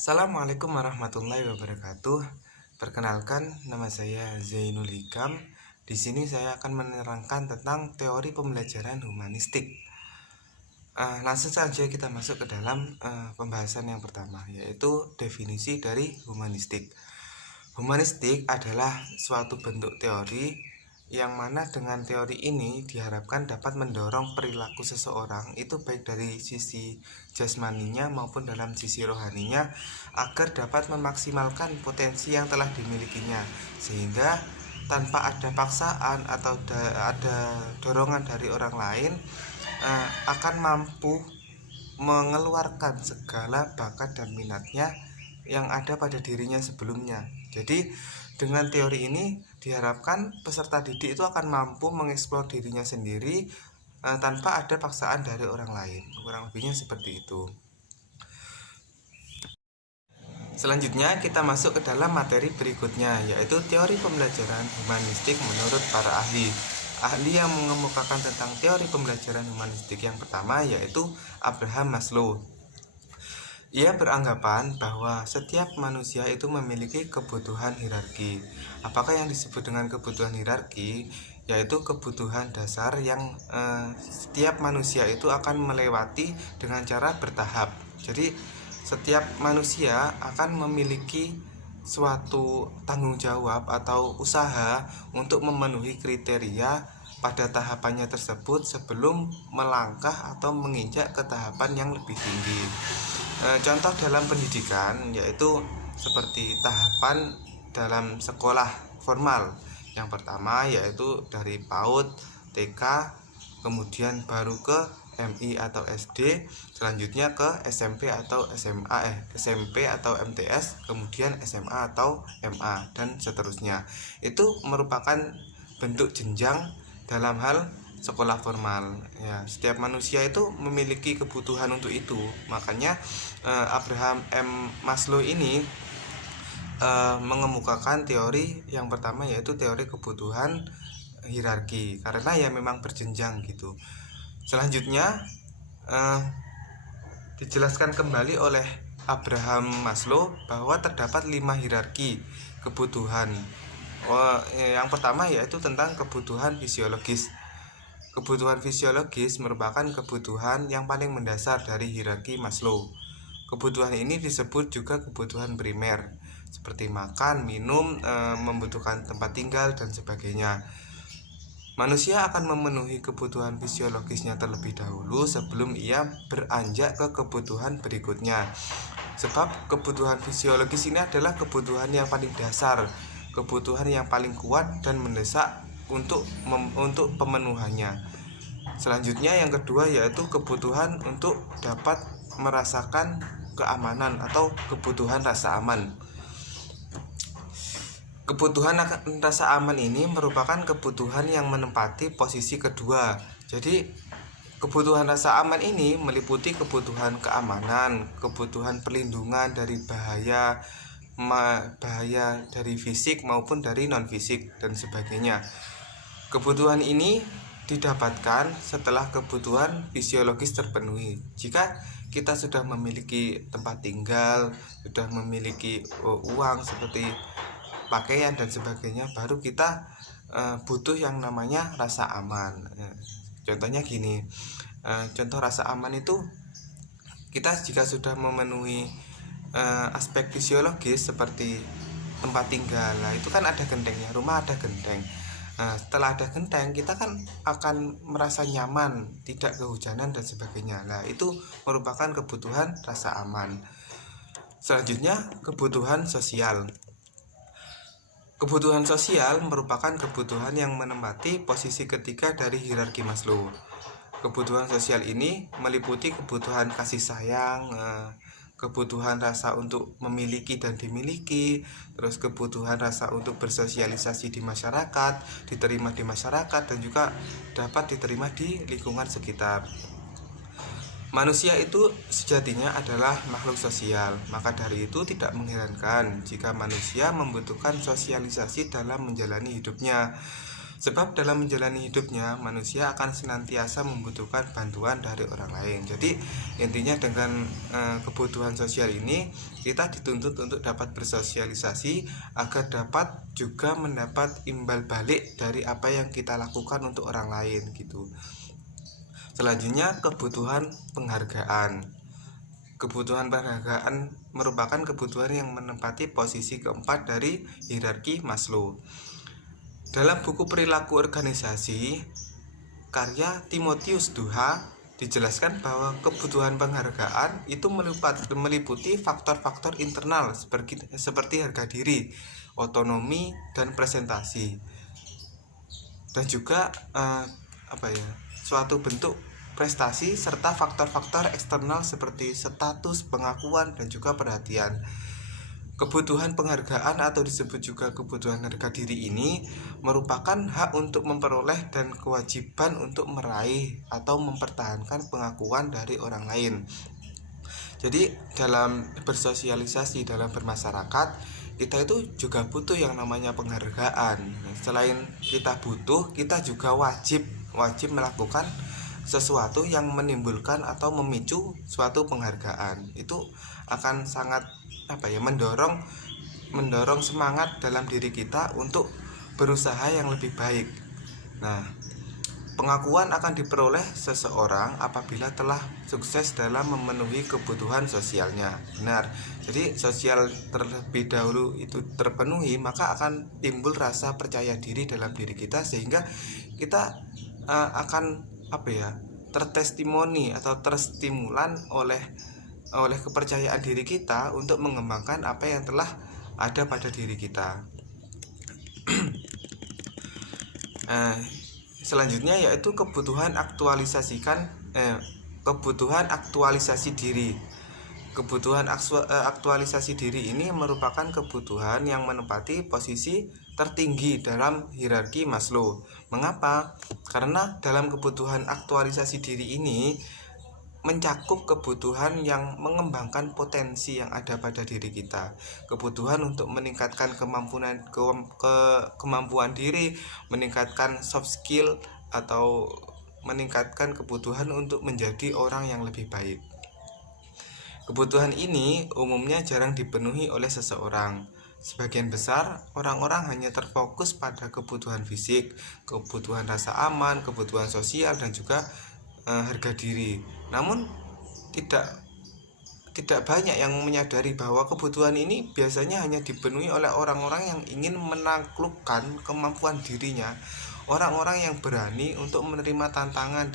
Assalamualaikum warahmatullahi wabarakatuh. Perkenalkan, nama saya Zainul Hikam. Di sini saya akan menerangkan tentang teori pembelajaran humanistik. Langsung saja kita masuk ke dalam pembahasan yang pertama, yaitu definisi dari humanistik. Humanistik adalah suatu bentuk teori yang mana dengan teori ini diharapkan dapat mendorong perilaku seseorang itu baik dari sisi jasmaninya maupun dalam sisi rohaninya agar dapat memaksimalkan potensi yang telah dimilikinya, sehingga tanpa ada paksaan atau ada dorongan dari orang lain akan mampu mengeluarkan segala bakat dan minatnya yang ada pada dirinya sebelumnya. Jadi dengan teori ini diharapkan peserta didik itu akan mampu mengeksplor dirinya sendiri tanpa ada paksaan dari orang lain. Kurang lebihnya seperti itu. Selanjutnya kita masuk ke dalam materi berikutnya, yaitu teori pembelajaran humanistik menurut para ahli. Ahli yang mengemukakan tentang teori pembelajaran humanistik yang pertama yaitu Abraham Maslow. Ia beranggapan bahwa setiap manusia itu memiliki kebutuhan hierarki. Apakah yang disebut dengan kebutuhan hierarki? Yaitu kebutuhan dasar yang setiap manusia itu akan melewati dengan cara bertahap. Jadi setiap manusia akan memiliki suatu tanggung jawab atau usaha untuk memenuhi kriteria pada tahapannya tersebut sebelum melangkah atau menginjak ke tahapan yang lebih tinggi. Contoh dalam pendidikan yaitu seperti tahapan dalam sekolah formal. Yang pertama yaitu dari PAUD, TK, kemudian baru ke MI atau SD, selanjutnya ke SMP atau SMA, SMP atau MTS, kemudian SMA atau MA dan seterusnya. Itu merupakan bentuk jenjang dalam hal sekolah formal. Ya, setiap manusia itu memiliki kebutuhan untuk itu. Makanya Abraham M. Maslow ini mengemukakan teori yang pertama yaitu teori kebutuhan hierarki, karena ya memang berjenjang gitu. Selanjutnya dijelaskan kembali oleh Abraham Maslow bahwa terdapat 5 hierarki kebutuhan. Yang pertama yaitu tentang kebutuhan fisiologis. Kebutuhan fisiologis merupakan kebutuhan yang paling mendasar dari hierarki Maslow. Kebutuhan ini disebut juga kebutuhan primer, seperti makan, minum, membutuhkan tempat tinggal, dan sebagainya. Manusia akan memenuhi kebutuhan fisiologisnya terlebih dahulu sebelum ia beranjak ke kebutuhan berikutnya. Sebab kebutuhan fisiologis ini adalah kebutuhan yang paling dasar, kebutuhan yang paling kuat dan mendesak untuk pemenuhannya. Selanjutnya yang kedua yaitu kebutuhan untuk dapat merasakan keamanan atau kebutuhan rasa aman. Kebutuhan rasa aman ini merupakan kebutuhan yang menempati posisi kedua. Jadi kebutuhan rasa aman ini meliputi kebutuhan keamanan, kebutuhan perlindungan dari bahaya dari fisik maupun dari non fisik dan sebagainya. Kebutuhan ini didapatkan setelah kebutuhan fisiologis terpenuhi. Jika kita sudah memiliki tempat tinggal, sudah memiliki uang seperti pakaian dan sebagainya, baru kita butuh yang namanya rasa aman. Contohnya gini, contoh rasa aman itu kita jika sudah memenuhi aspek fisiologis seperti tempat tinggal, nah itu kan ada gentengnya, rumah ada genteng. Setelah ada genteng kita kan akan merasa nyaman, tidak kehujanan dan sebagainya. Nah itu merupakan kebutuhan rasa aman. Selanjutnya kebutuhan sosial. Kebutuhan sosial merupakan kebutuhan yang menempati posisi ketiga dari hierarki Maslow. Kebutuhan sosial ini meliputi kebutuhan kasih sayang, kebutuhan rasa untuk memiliki dan dimiliki, terus kebutuhan rasa untuk bersosialisasi di masyarakat, diterima di masyarakat, dan juga dapat diterima di lingkungan sekitar. Manusia itu sejatinya adalah makhluk sosial, maka dari itu tidak mengherankan jika manusia membutuhkan sosialisasi dalam menjalani hidupnya. Sebab dalam menjalani hidupnya, manusia akan senantiasa membutuhkan bantuan dari orang lain. Jadi intinya dengan kebutuhan sosial ini, kita dituntut untuk dapat bersosialisasi agar dapat juga mendapat imbal balik dari apa yang kita lakukan untuk orang lain gitu. Selanjutnya, kebutuhan penghargaan. Kebutuhan penghargaan merupakan kebutuhan yang menempati posisi keempat dari hierarki Maslow. Dalam buku Perilaku Organisasi karya Timotius Duha dijelaskan bahwa kebutuhan penghargaan itu meliputi faktor-faktor internal seperti harga diri, otonomi, dan presentasi, dan juga suatu bentuk prestasi serta faktor-faktor eksternal seperti status, pengakuan, dan juga perhatian. Kebutuhan penghargaan atau disebut juga kebutuhan harga diri ini merupakan hak untuk memperoleh dan kewajiban untuk meraih atau mempertahankan pengakuan dari orang lain. Jadi dalam bersosialisasi, dalam bermasyarakat, kita itu juga butuh yang namanya penghargaan. Selain kita butuh, kita juga wajib melakukan sesuatu yang menimbulkan atau memicu suatu penghargaan. Itu akan sangat mendorong semangat dalam diri kita untuk berusaha yang lebih baik. Nah, pengakuan akan diperoleh seseorang apabila telah sukses dalam memenuhi kebutuhan sosialnya. Benar. Jadi sosial terlebih dahulu itu terpenuhi, maka akan timbul rasa percaya diri dalam diri kita, sehingga kita akan tertestimoni atau terstimulan oleh kepercayaan diri kita untuk mengembangkan apa yang telah ada pada diri kita. Selanjutnya yaitu kebutuhan aktualisasi diri. Kebutuhan aktualisasi diri ini merupakan kebutuhan yang menempati posisi tertinggi dalam hierarki Maslow. Mengapa? Karena dalam kebutuhan aktualisasi diri ini mencakup kebutuhan yang mengembangkan potensi yang ada pada diri kita, kebutuhan untuk meningkatkan kemampuan diri, meningkatkan soft skill, atau meningkatkan kebutuhan untuk menjadi orang yang lebih baik. Kebutuhan ini umumnya jarang dipenuhi oleh seseorang. Sebagian besar orang-orang hanya terfokus pada kebutuhan fisik, kebutuhan rasa aman, kebutuhan sosial, dan juga harga diri. Namun tidak banyak yang menyadari bahwa kebutuhan ini biasanya hanya dipenuhi oleh orang-orang yang ingin menaklukkan kemampuan dirinya, orang-orang yang berani untuk menerima tantangan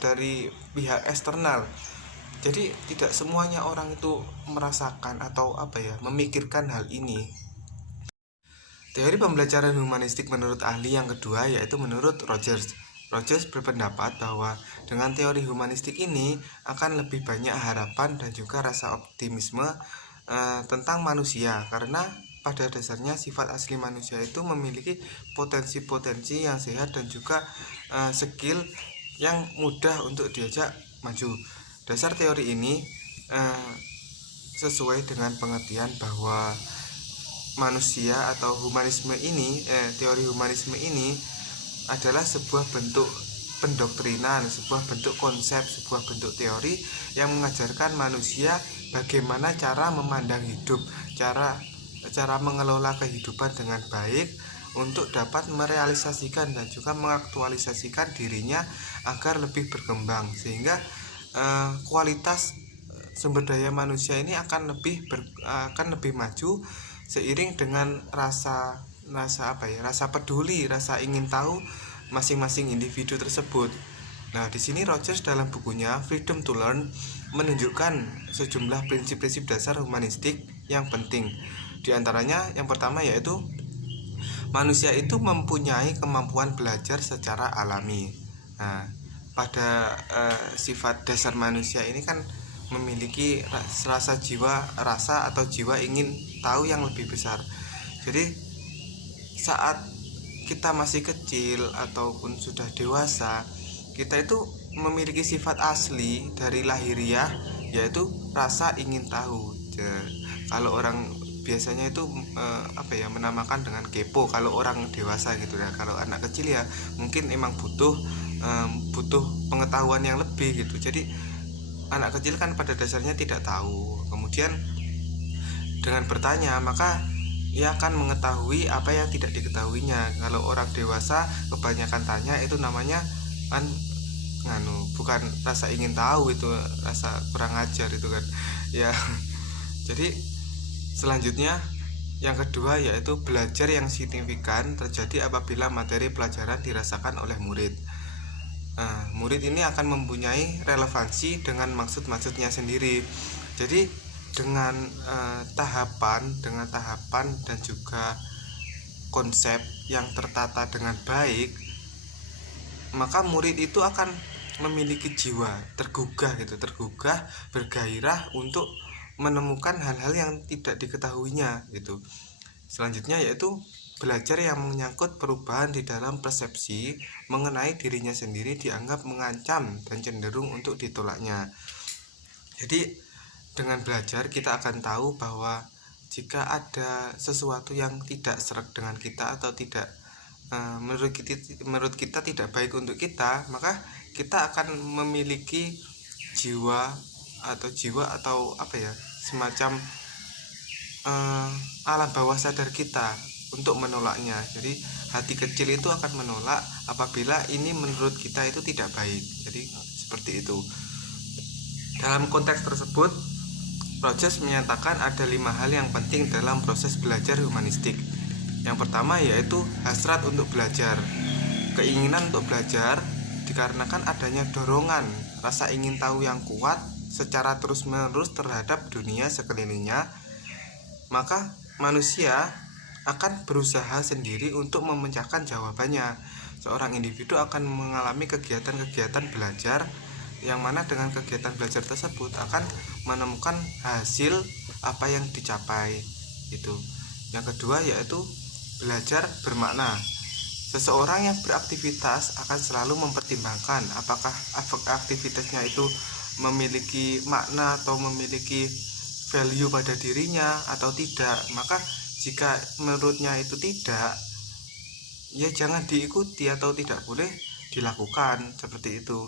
dari pihak eksternal. Jadi tidak semuanya orang itu merasakan atau memikirkan hal ini. Teori pembelajaran humanistik menurut ahli yang kedua yaitu menurut Rogers. Rogers berpendapat bahwa dengan teori humanistik ini akan lebih banyak harapan dan juga rasa optimisme tentang manusia, karena pada dasarnya sifat asli manusia itu memiliki potensi-potensi yang sehat dan juga skill yang mudah untuk diajak maju. Dasar teori ini sesuai dengan pengertian bahwa manusia atau humanisme ini, teori humanisme ini adalah sebuah bentuk pendoktrinan, sebuah bentuk konsep, sebuah bentuk teori yang mengajarkan manusia bagaimana cara memandang hidup, cara mengelola kehidupan dengan baik untuk dapat merealisasikan dan juga mengaktualisasikan dirinya agar lebih berkembang, sehingga kualitas sumber daya manusia ini akan lebih maju seiring dengan rasa peduli, rasa ingin tahu masing-masing individu tersebut. Nah, di sini Rogers dalam bukunya Freedom to Learn menunjukkan sejumlah prinsip-prinsip dasar humanistik yang penting. Di antaranya yang pertama yaitu manusia itu mempunyai kemampuan belajar secara alami. Nah, pada sifat dasar manusia ini kan memiliki rasa jiwa ingin tahu yang lebih besar. Jadi saat kita masih kecil ataupun sudah dewasa, kita itu memiliki sifat asli dari lahiriah yaitu rasa ingin tahu. Kalau orang biasanya itu menamakan dengan kepo kalau orang dewasa gitu ya. Kalau anak kecil ya mungkin emang butuh pengetahuan yang lebih gitu. Jadi anak kecil kan pada dasarnya tidak tahu, kemudian dengan bertanya maka ia akan mengetahui apa yang tidak diketahuinya. Kalau orang dewasa kebanyakan tanya, itu namanya kan bukan rasa ingin tahu, itu rasa kurang ajar itu kan ya. Jadi selanjutnya yang kedua yaitu belajar yang signifikan terjadi apabila materi pelajaran dirasakan oleh murid. Murid ini akan mempunyai relevansi dengan maksud-maksudnya sendiri. Jadi dengan tahapan dan juga konsep yang tertata dengan baik, maka murid itu akan memiliki jiwa tergugah, bergairah untuk menemukan hal-hal yang tidak diketahuinya gitu. Selanjutnya yaitu belajar yang menyangkut perubahan di dalam persepsi mengenai dirinya sendiri dianggap mengancam dan cenderung untuk ditolaknya. Jadi dengan belajar kita akan tahu bahwa jika ada sesuatu yang tidak serak dengan kita atau tidak menurut kita tidak baik untuk kita, maka kita akan memiliki jiwa atau semacam alam bawah sadar kita untuk menolaknya. Jadi hati kecil itu akan menolak apabila ini menurut kita itu tidak baik. Jadi seperti itu. Dalam konteks tersebut, Rogers menyatakan ada 5 hal yang penting dalam proses belajar humanistik. Yang pertama yaitu hasrat untuk belajar. Keinginan untuk belajar dikarenakan adanya dorongan, rasa ingin tahu yang kuat secara terus-menerus terhadap dunia sekelilingnya, maka manusia akan berusaha sendiri untuk memecahkan jawabannya. Seorang individu akan mengalami kegiatan-kegiatan belajar yang mana dengan kegiatan belajar tersebut akan menemukan hasil apa yang dicapai itu. Yang kedua yaitu belajar bermakna. Seseorang yang beraktivitas akan selalu mempertimbangkan apakah aktivitasnya itu memiliki makna atau memiliki value pada dirinya atau tidak. Maka jika menurutnya itu tidak, ya jangan diikuti atau tidak boleh dilakukan seperti itu.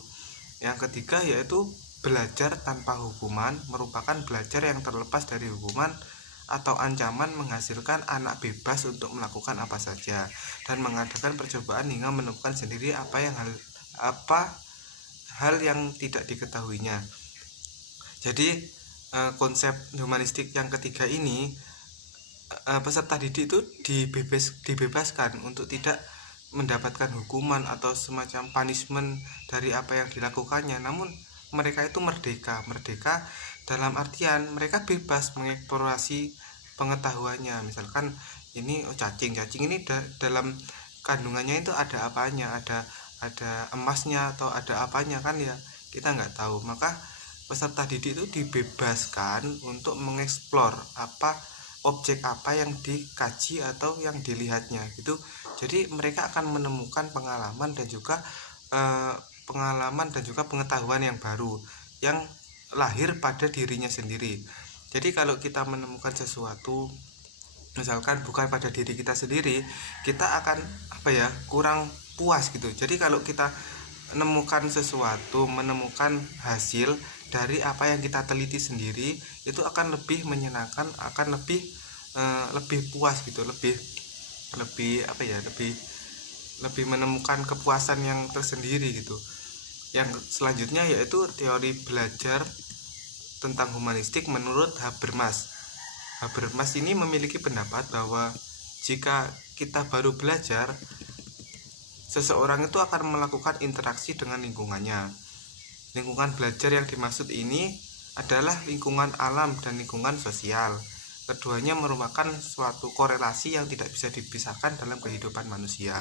Yang ketiga yaitu belajar tanpa hukuman merupakan belajar yang terlepas dari hukuman atau ancaman, menghasilkan anak bebas untuk melakukan apa saja dan mengadakan percobaan hingga menemukan sendiri hal yang tidak diketahuinya. Jadi konsep humanistik yang ketiga ini, peserta didik itu dibebaskan untuk tidak mendapatkan hukuman atau semacam punishment dari apa yang dilakukannya, namun mereka itu merdeka dalam artian mereka bebas mengeksplorasi pengetahuannya. Misalkan ini cacing ini dalam kandungannya itu ada apanya, ada emasnya atau ada apanya kan ya, kita nggak tahu. Maka peserta didik itu dibebaskan untuk mengeksplor objek apa yang dikaji atau yang dilihatnya gitu. Jadi mereka akan menemukan pengalaman dan juga pengetahuan yang baru yang lahir pada dirinya sendiri. Jadi kalau kita menemukan sesuatu misalkan bukan pada diri kita sendiri, kita akan kurang puas gitu. Jadi kalau kita menemukan hasil dari apa yang kita teliti sendiri, itu akan lebih menyenangkan, akan lebih puas gitu, lebih menemukan kepuasan yang tersendiri gitu. Yang selanjutnya yaitu teori belajar tentang humanistik menurut Habermas. Habermas ini memiliki pendapat bahwa jika kita baru belajar, seseorang itu akan melakukan interaksi dengan lingkungannya. Lingkungan belajar yang dimaksud ini adalah lingkungan alam dan lingkungan sosial. Keduanya merupakan suatu korelasi yang tidak bisa dipisahkan dalam kehidupan manusia.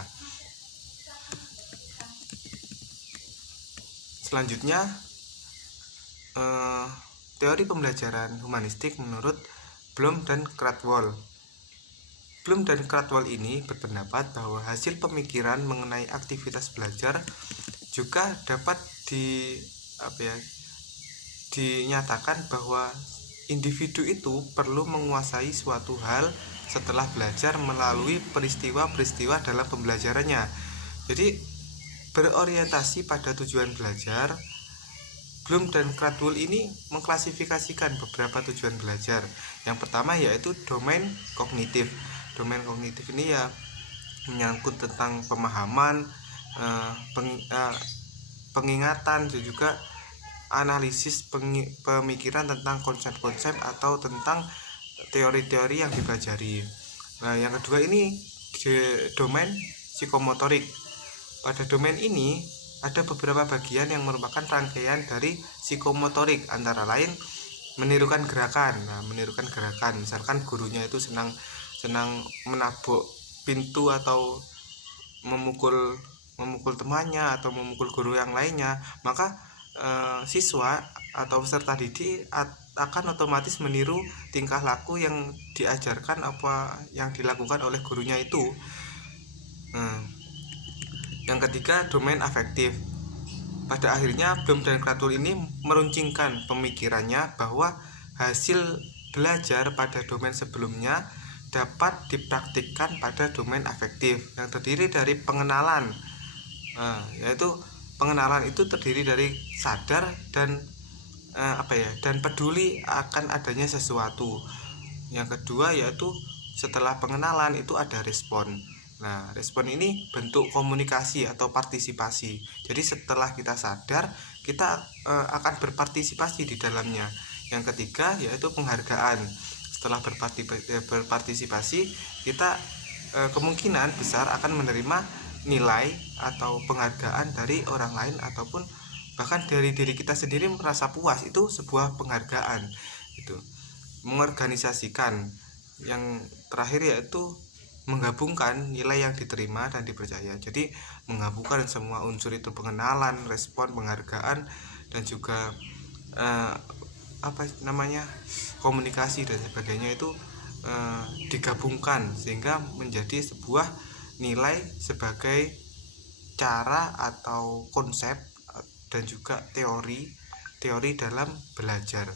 Selanjutnya, teori pembelajaran humanistik menurut Bloom dan Cradwell. Bloom dan Cradwell ini berpendapat bahwa hasil pemikiran mengenai aktivitas belajar juga dapat dinyatakan bahwa individu itu perlu menguasai suatu hal setelah belajar melalui peristiwa-peristiwa dalam pembelajarannya. Jadi berorientasi pada tujuan belajar. Bloom dan Cradwell ini mengklasifikasikan beberapa tujuan belajar. Yang pertama yaitu domain kognitif. Domain kognitif ini ya menyangkut tentang pemahaman, pengingatan, dan juga analisis pemikiran tentang konsep-konsep atau tentang teori-teori yang dipelajari. Nah, yang kedua ini domain psikomotorik. Pada domain ini ada beberapa bagian yang merupakan rangkaian dari psikomotorik, antara lain menirukan gerakan. Nah, menirukan gerakan, misalkan gurunya itu senang menabuk pintu atau memukul temannya atau memukul guru yang lainnya, maka siswa atau peserta didik akan otomatis meniru tingkah laku yang diajarkan apa yang dilakukan oleh gurunya itu. Yang ketiga, domain afektif. Pada akhirnya Bloom dan Cradwell ini meruncingkan pemikirannya bahwa hasil belajar pada domain sebelumnya dapat dipraktikkan pada domain afektif yang terdiri dari pengenalan. Yaitu pengenalan itu terdiri dari sadar dan dan peduli akan adanya sesuatu. Yang kedua yaitu setelah pengenalan itu ada respon. Nah, respon ini bentuk komunikasi atau partisipasi. Jadi setelah kita sadar, kita akan berpartisipasi di dalamnya. Yang ketiga yaitu penghargaan. Setelah berpartisipasi, kita kemungkinan besar akan menerima nilai atau penghargaan dari orang lain ataupun bahkan dari diri kita sendiri. Merasa puas itu sebuah penghargaan. Itu mengorganisasikan. Yang terakhir yaitu menggabungkan nilai yang diterima dan dipercaya. Jadi menggabungkan semua unsur itu, pengenalan, respon, penghargaan, dan juga komunikasi dan sebagainya itu digabungkan sehingga menjadi sebuah nilai sebagai cara atau konsep dan juga teori dalam belajar.